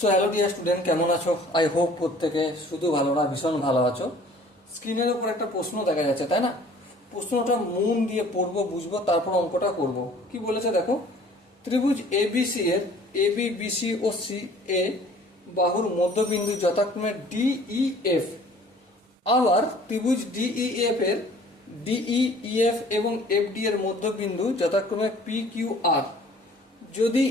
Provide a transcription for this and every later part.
So hello dear student, কেমন আছো? I hope প্রত্যেকে শুধু ভালো না, ভীষণ ভালো আছো। স্ক্রিনের উপর একটা প্রশ্ন দেখা যাচ্ছে, তাই না? প্রশ্নটা মন দিয়ে পড়বো, বুঝবো, তারপর অঙ্কটা করব। কি বলেছে দেখো, ত্রিভুজ এবিসি এর এবি, বিসি ও সি এ বাহুর মধ্যবিন্দু যথাক্রমে ডিইএফ। আবার ত্রিভুজ ডিইএফ এর ডিইএফ এবং এফডি এর মধ্যবিন্দু যথাক্রমে পি কিউ আর। যদি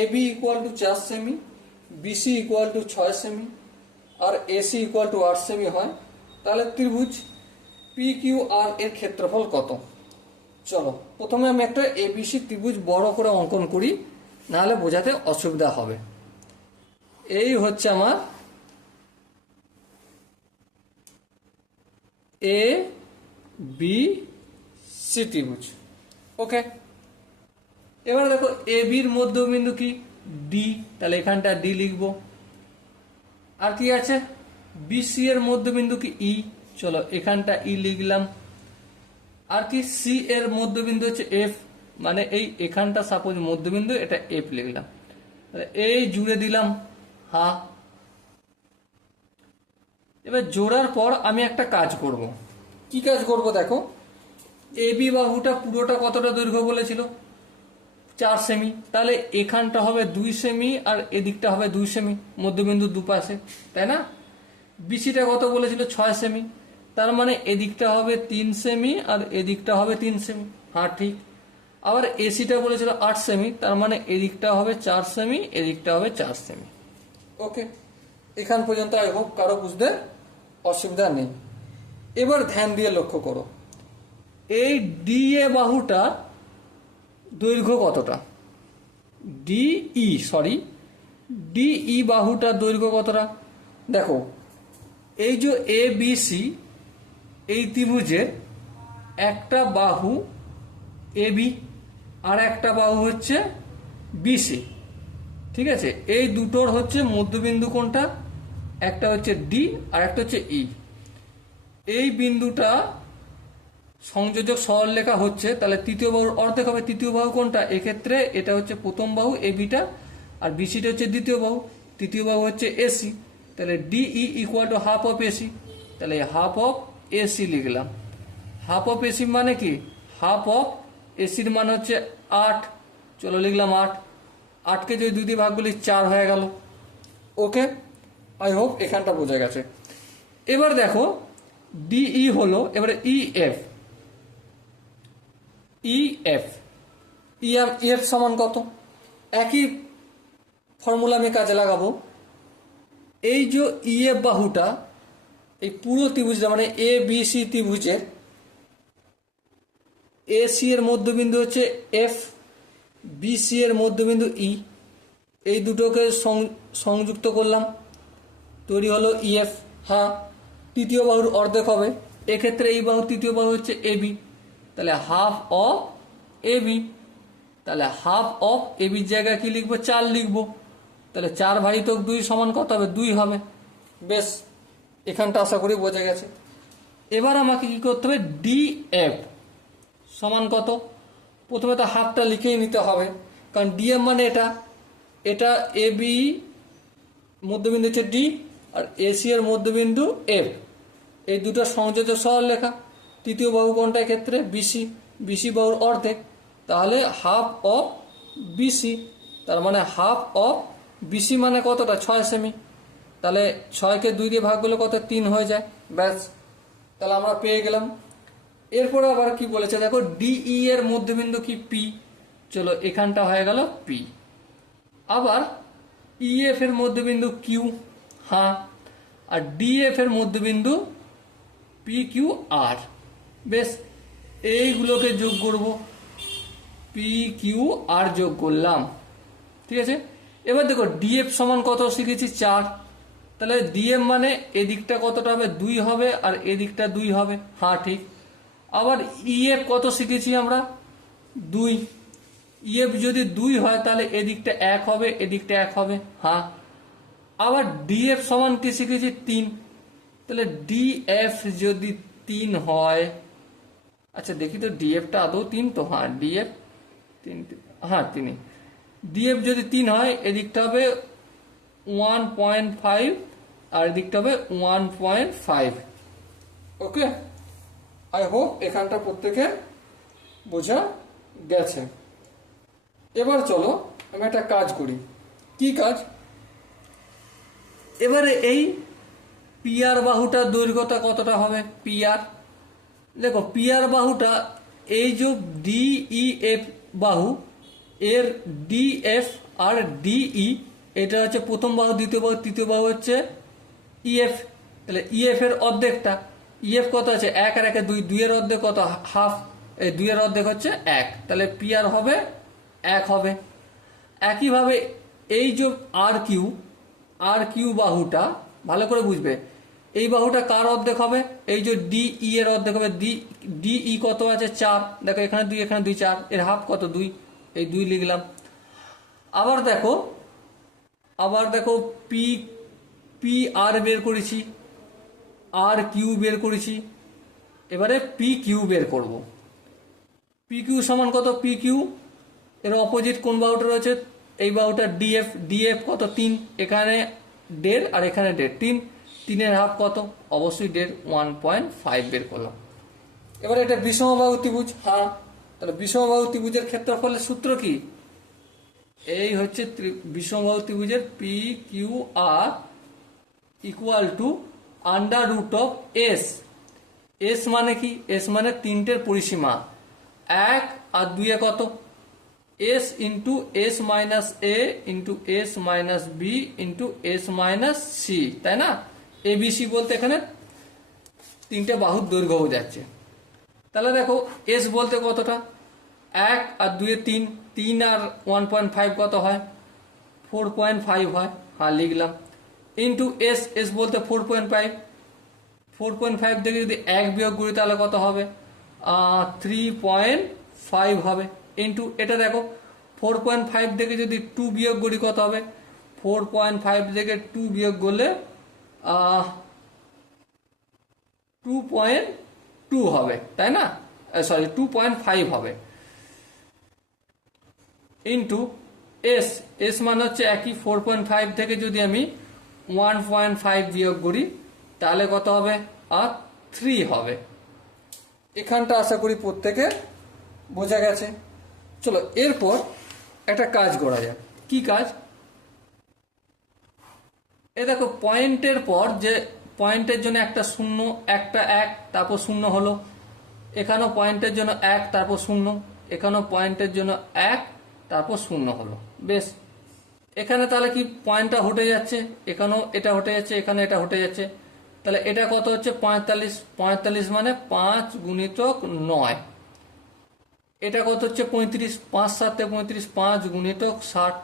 এবি ইকুয়াল টু 4 সেমি, বিসি ইকুয়াল টু 6 সেমি আর এসি ইকুয়াল টু 8 সেমি হয়, তাহলে ত্রিভুজ পি কিউ আর এর ক্ষেত্রফল কত? চলো প্রথমে আমি একটা এবিসি ত্রিভুজ বড় করে অঙ্কন করি, নাহলে বোঝাতে অসুবিধা হবে। এই হচ্ছে আমার এ বি সি ত্রিভুজ। ওকে, এবার দেখো এ বির মধ্যবিন্দু কি? ডি, তাহলে এখানটা ডি লিখবো। আর কি আছে? বিসি এর মধ্যবিন্দু কি? ই, চলো এখানটা ই লিখলাম। আর কি? সি এর মধ্যবিন্দু হচ্ছে এফ, মানে এখানটা সাপোজ মধ্যবিন্দু, এটা এফ লিখলাম। এই জুড়ে দিলাম হা। এবার জোড়ার পর আমি একটা কাজ করব। কি কাজ করব দেখো, এবি বাহুটা পুরোটা কতটা দৈর্ঘ্য বলেছিল? 4 সেমি, তাহলে এখানটা হবে 2 সেমি আর এদিকটা হবে 2 সেমি, মধ্যবিন্দু দুপাশে, তাই না? বিসিটা কত বলেছিল? 6 সেমি, তার মানে এদিকটা হবে 3 সেমি আর এদিকটা হবে 3 সেমি। হ্যাঁ ঠিক। আবার এসিটা বলেছিল 8 সেমি, তার মানে এদিকটা হবে 4 সেমি, এদিকটা হবে 4 সেমি। ওকে, এখান পর্যন্ত আই হোপ কারো বুঝতে অসুবিধা নেই। এবার ধ্যান দিয়ে লক্ষ্য করো, এই ডিএ বাহুটা দৈর্ঘ্য কতটা? ডিই বাহুটার দৈর্ঘ্য কতটা? দেখো, এই যে এ বি সি, এই ত্রিভুজের একটা বাহু এবি আর একটা বাহু হচ্ছে বিসি, ঠিক আছে? এই দুটোর হচ্ছে মধ্যবিন্দু কোনটা? একটা হচ্ছে ডি আর একটা হচ্ছে ই। এই বিন্দুটা সংযোজক সরলরেখা হচ্ছে, তাহলে তৃতীয় বাহুর অর্ধেক হবে। তৃতীয় বাহু কোনটা? এক্ষেত্রে এটা হচ্ছে প্রথম বাহু এবিটা, আর বিসিটা হচ্ছে দ্বিতীয় বাহু, তৃতীয় বাহু হচ্ছে এসি। তাহলে D E equal to half of A C, তাহলে হাফ অফ এসি লিখলাম। হাফ অফ এসি মানে কি? হাফ অফ এসির মান হচ্ছে 8, চলো লিখলাম 8। 8কে যদি 2 দিয়ে ভাগ করলে 4 হয়ে গেল। ওকে, আই হোপ এখানটা বোঝা গেছে। এবার দেখো ডিই হলো, এবারে ইএফ। ইএফ সমান কত? একই ফর্মুলা আমি কাজে লাগাবো। এই যে ইএফ বাহুটা, এই পুরো ত্রিভুজটা মানে এ বি সি ত্রিভুজের এসি এর মধ্যবিন্দু হচ্ছে এফ, বিসি এর মধ্যবিন্দু ই, এই দুটোকে সংযুক্ত করলাম, তৈরি হলো ইএফ। হ্যাঁ, তৃতীয় বাহুর অর্ধেক হবে, এক্ষেত্রে এই বাহু তৃতীয় বাহু হচ্ছে এবি, তাহলে হাফ অফ এবি। তাহলে হাফ অফ এবির জায়গায় কি লিখবো? 4 লিখবো। তাহলে 4 ভাজিতক 2 সমান কত হবে? 2 হবে। বেশ, এখানটা আশা করি বোঝা গেছে। এবার আমাকে কি করতে হবে? ডিএফ সমান কত? প্রথমে তো হাফটা লিখেই নিতে হবে, কারণ ডিএফ মানে এটা এবি মধ্যবিন্দু হচ্ছে ডি আর এসি এর মধ্যবিন্দু এফ, এই দুটো সংযোজক সরলরেখা। তৃতীয় বাহু কোনটা? ক্ষেত্রে বিসি, বিসি বাহুর অর্ধেক, তাহলে হাফ অফ বিসি। তার মানে হাফ অফ বিসি মানে কতটা? 6 সেমি, তাহলে 6কে 2 দিয়ে ভাগ করলে কত? 3 হয়ে যায়। ব্যাস, তাহলে আমরা পেয়ে গেলাম। এরপরে আবার কি বলেছে দেখো, ডিই এর মধ্যবিন্দু কি? পি, চলো এখানটা হয়ে গেল পি। আবার ইএফ এর মধ্যবিন্দু কিউ, হ্যাঁ, আর ডিএফ এর মধ্যবিন্দু পি কিউ আর। বেশ, এইগুলোকে যোগ করব, পি কিউ আর যোগ করলাম, ঠিক আছে? এবার দেখো ডিএফ সমান কত শিখেছি? 4, তাহলে ডিএফ মানে এদিকটা কতটা হবে? 2 হবে আর এদিকটা 2 হবে। হ্যাঁ ঠিক। আবার ইএফ কত শিখেছি আমরা? 2। ইএফ যদি 2 হয় তাহলে এদিকটা 1 হবে, এদিকটা 1 হবে। হ্যাঁ, আবার ডিএফ সমান কি শিখেছি? 3, তাহলে ডিএফ যদি 3 হয়, আচ্ছা দেখি তো ডিএফটা আদৌ 3 তো? হ্যাঁ ডিএফ 3, হ্যাঁ 3। ডিএফ যদি 3 হয়, এদিকটা হবে 1.5 আর এদিকটা হবে 1.5। ওকে, আই হোপ এখানটা প্রত্যেকে বোঝা গেছে। এবার চলো আমি একটা কাজ করি। কি কাজ? এবারে এই পিআর বাহুটার দৈর্ঘ্যটা কতটা হবে? পিআর, দেখো পিআর বাহুটা এই যে ডিইএফ বাহু, এর ডিএফ আর ডিই, এটা হচ্ছে প্রথম বাহু, দ্বিতীয় বাহু, তৃতীয় বাহু হচ্ছে ইএফ। তাহলে ইএফ এর অর্ধেকটা, ইএফ কত আছে? 1 আর 1 2, 2 এর অর্ধেক কত? হাফ। এই 2 এর অর্ধেক হচ্ছে 1, তাহলে পিআর হবে 1 হবে। একইভাবে এই যে আর কিউ বাহুটা ভালো করে বুঝবে, এই বাহুটা কার অর্ধেক হবে? এই যে ডিই এর অর্ধেক হবে। ডিই কত আছে? 4। দেখো এখানে 2, এখানে 2, 4, এর হাফ কত? 2, এই 2 লিখলাম। আবার দেখো পি আর বের করেছি, আর কিউ বের করেছি, এবারে পি কিউ বের করব। পি কিউ সমান কত? পি কিউ এর অপোজিট কোন বাহুটা রয়েছে? এই বাহুটা ডিএফ। ডিএফ কত? 3, এখানে 1.5 আর এখানে 1.5, 3, 3 এর হাফ কত? অবশ্যই 1.5, 1.5 বের করলাম। এবার এটা বিষমবাহু ত্রিভুজ। হ্যাঁ, তাহলে বিষমবাহু ত্রিভুজের ক্ষেত্রফলের সূত্র কি? এই হচ্ছে বিষমবাহু ত্রিভুজের P Q R equal to under root of S. S মানে কি? এস মানে 3টের পরিসীমা। 1 আর 2 এ কত? S into S minus A into S minus B into S minus C, তাই না? এবিসি বলতে এখানে 3টে বাহুর দৈর্ঘ্য বোঝাচ্ছে। তাহলে দেখো এস বলতে কতটা? 1 আর 2 এ 3, 3 আর 1.5 কত হয়? 4.5 হয়। হ্যাঁ, লিখলাম। ইন্টু এস, এস বলতে 4.5, 4.5 থেকে যদি 1 বিয়োগ করি তাহলে কত হবে? 3.5 হবে। ইন্টু এটা দেখো 4.5 থেকে যদি 2 বিয়োগ করি কত হবে? 4.5 থেকে 2 বিয়োগ করলে 2.2 হবে, তাই না? সরি, 2.5 হবে। ইন্টু এস, এস মানে হচ্ছে একই। 4.5 থেকে যদি আমি 1.5 বিয়োগ করি তাহলে কত হবে? 3 হবে। এখানটা আশা করি প্রত্যেকে বোঝা গেছে। চলো এরপর একটা কাজ করা যায়। কি কাজ? এ দেখো পয়েন্টের পর যে পয়েন্টের জন্য একটা 0, একটা 1, তারপর 0 হলো। এখানেও পয়েন্টের জন্য 1, তারপর 0, এখানেও পয়েন্টের জন্য 1, তারপর 0 হলো। বেশ, এখানে তাহলে কি পয়েন্টটা হটে যাচ্ছে, এখানেও এটা হটে যাচ্ছে, এখানে এটা হটে যাচ্ছে। তাহলে এটা কত হচ্ছে? 45। 45 মানে 5 গুণিতক 9। এটা কত হচ্ছে? 35। 5 7 35, 5 গুণিতক 60।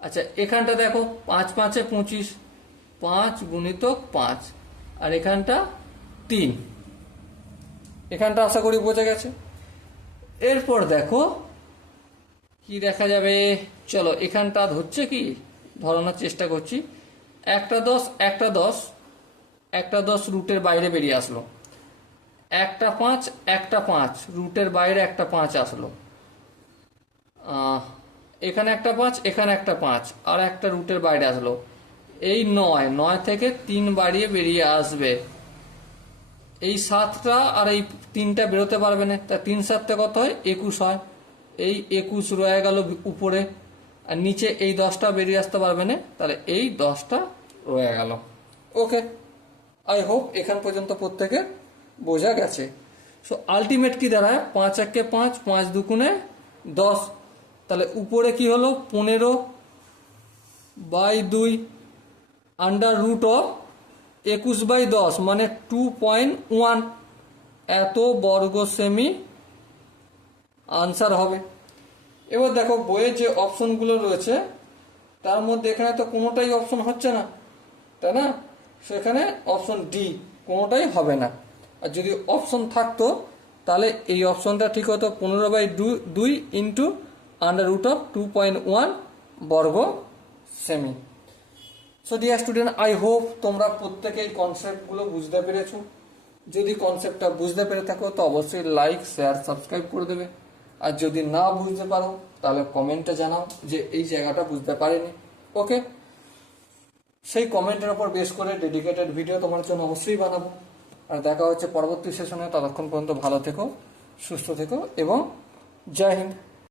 আচ্ছা, এখানটা দেখো 5 5 25, 5 গুণিতক 5, আর এখানটা 3। এখানটা আশা করি বোঝা গেছে। এরপর দেখো কি দেখা যাবে। চলো এখানটা হচ্ছে কি ধরানোর চেষ্টা করছি। একটা 10, একটা 10, একটা 10 রুটের বাইরে বেরিয়ে আসলো। একটা 5, একটা 5 রুটের বাইরে একটা 5 আসলো। এখানে একটা 5, এখানে একটা 5, আর একটা রুটের বাইরে আসলো। এই 9 থেকে 3 বাড়িয়ে বেরিয়ে আসবে। এই 7টা আর এই 3টা বেরোতে পারবে না। তা 3 7 কত হয়? 21 হয়। এই 21 রয়ে গেল উপরে, আর নিচে এই 10টা বেরিয়ে আসতে পারবে না, তাহলে এই 10টা রয়ে গেল। ওকে, আই হোপ এখান পর্যন্ত প্রত্যেকে বোঝা গেছে। সো আলটিমেট কি দাঁড়ায়? 5 1 5, 5 2 10। তাহলে উপরে কি হলো? 15/2 আন্ডার রুট অফ 21/10 মানে 2.1 এত বর্গ সেমি আনসার হবে। এবার দেখো বইয়ের যে অপশনগুলো রয়েছে তার মধ্যে এখানে তো কোনোটাই অপশন হচ্ছে না, তাই না? সেখানে অপশন ডি কোনোটাই হবে না। আর যদি অপশন থাকতো তাহলে এই অপশনটা ঠিক হতো 15/2 ইন্টু আন্ডার রুট অফ 2.1 বর্গ semi. So dear student, I hope তোমরা প্রত্যেকেই কনসেপ্টগুলো বুঝতে পেরেছো। যদি কনসেপ্টটা বুঝতে পেরে থাকো তো অবশ্যই লাইক শেয়ার সাবস্ক্রাইব করে দেবে। আর যদি না বুঝতে পারো তাহলে কমেন্টে জানাও যে এই জায়গাটা বুঝতে পারিনি। ওকে, সেই কমেন্টের ওপর বেস করে ডেডিকেটেড ভিডিও তোমার জন্য অবশ্যই বানাবো। আর দেখা হচ্ছে পরবর্তী সেশনে। ততক্ষণ পর্যন্ত ভালো থেকো, সুস্থ থেকো এবং জয় হিন্দ।